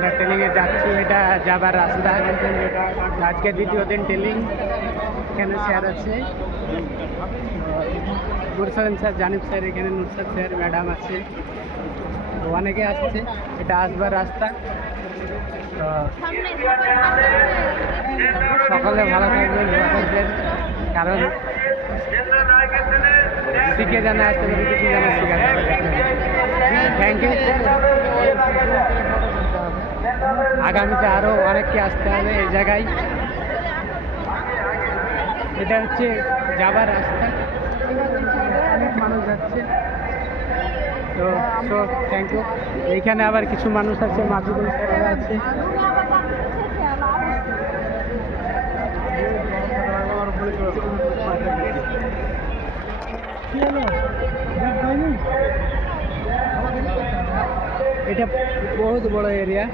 আমরা ট্রেনিংয়ে যাচ্ছি, এটা যাবার রাস্তা। আজকে দ্বিতীয় দিন ট্রেনিং, এখানে স্যার আছে নুরসালিম স্যার, জানিব স্যার, এখানে নুরসাদ স্যার, ম্যাডাম আছে, অনেকে আসছে। এটা আসবার রাস্তা। তো সকালে ভালো থাকবেন, ভালো থাকবেন, কারণ শিখে জানা আসতে পারে, কিছু জানা শেখাতে হবে। Thank you. আগামীতে আরও অনেককে আসতে হবে এই জায়গায়। এটা হচ্ছে যাবার রাস্তা, অনেক মানুষ যাচ্ছে। তো থ্যাংক ইউ। এইখানে আবার কিছু মানুষ আছে, মাসুদুল স্যার আছে। এটা বহুত বড় এরিয়া।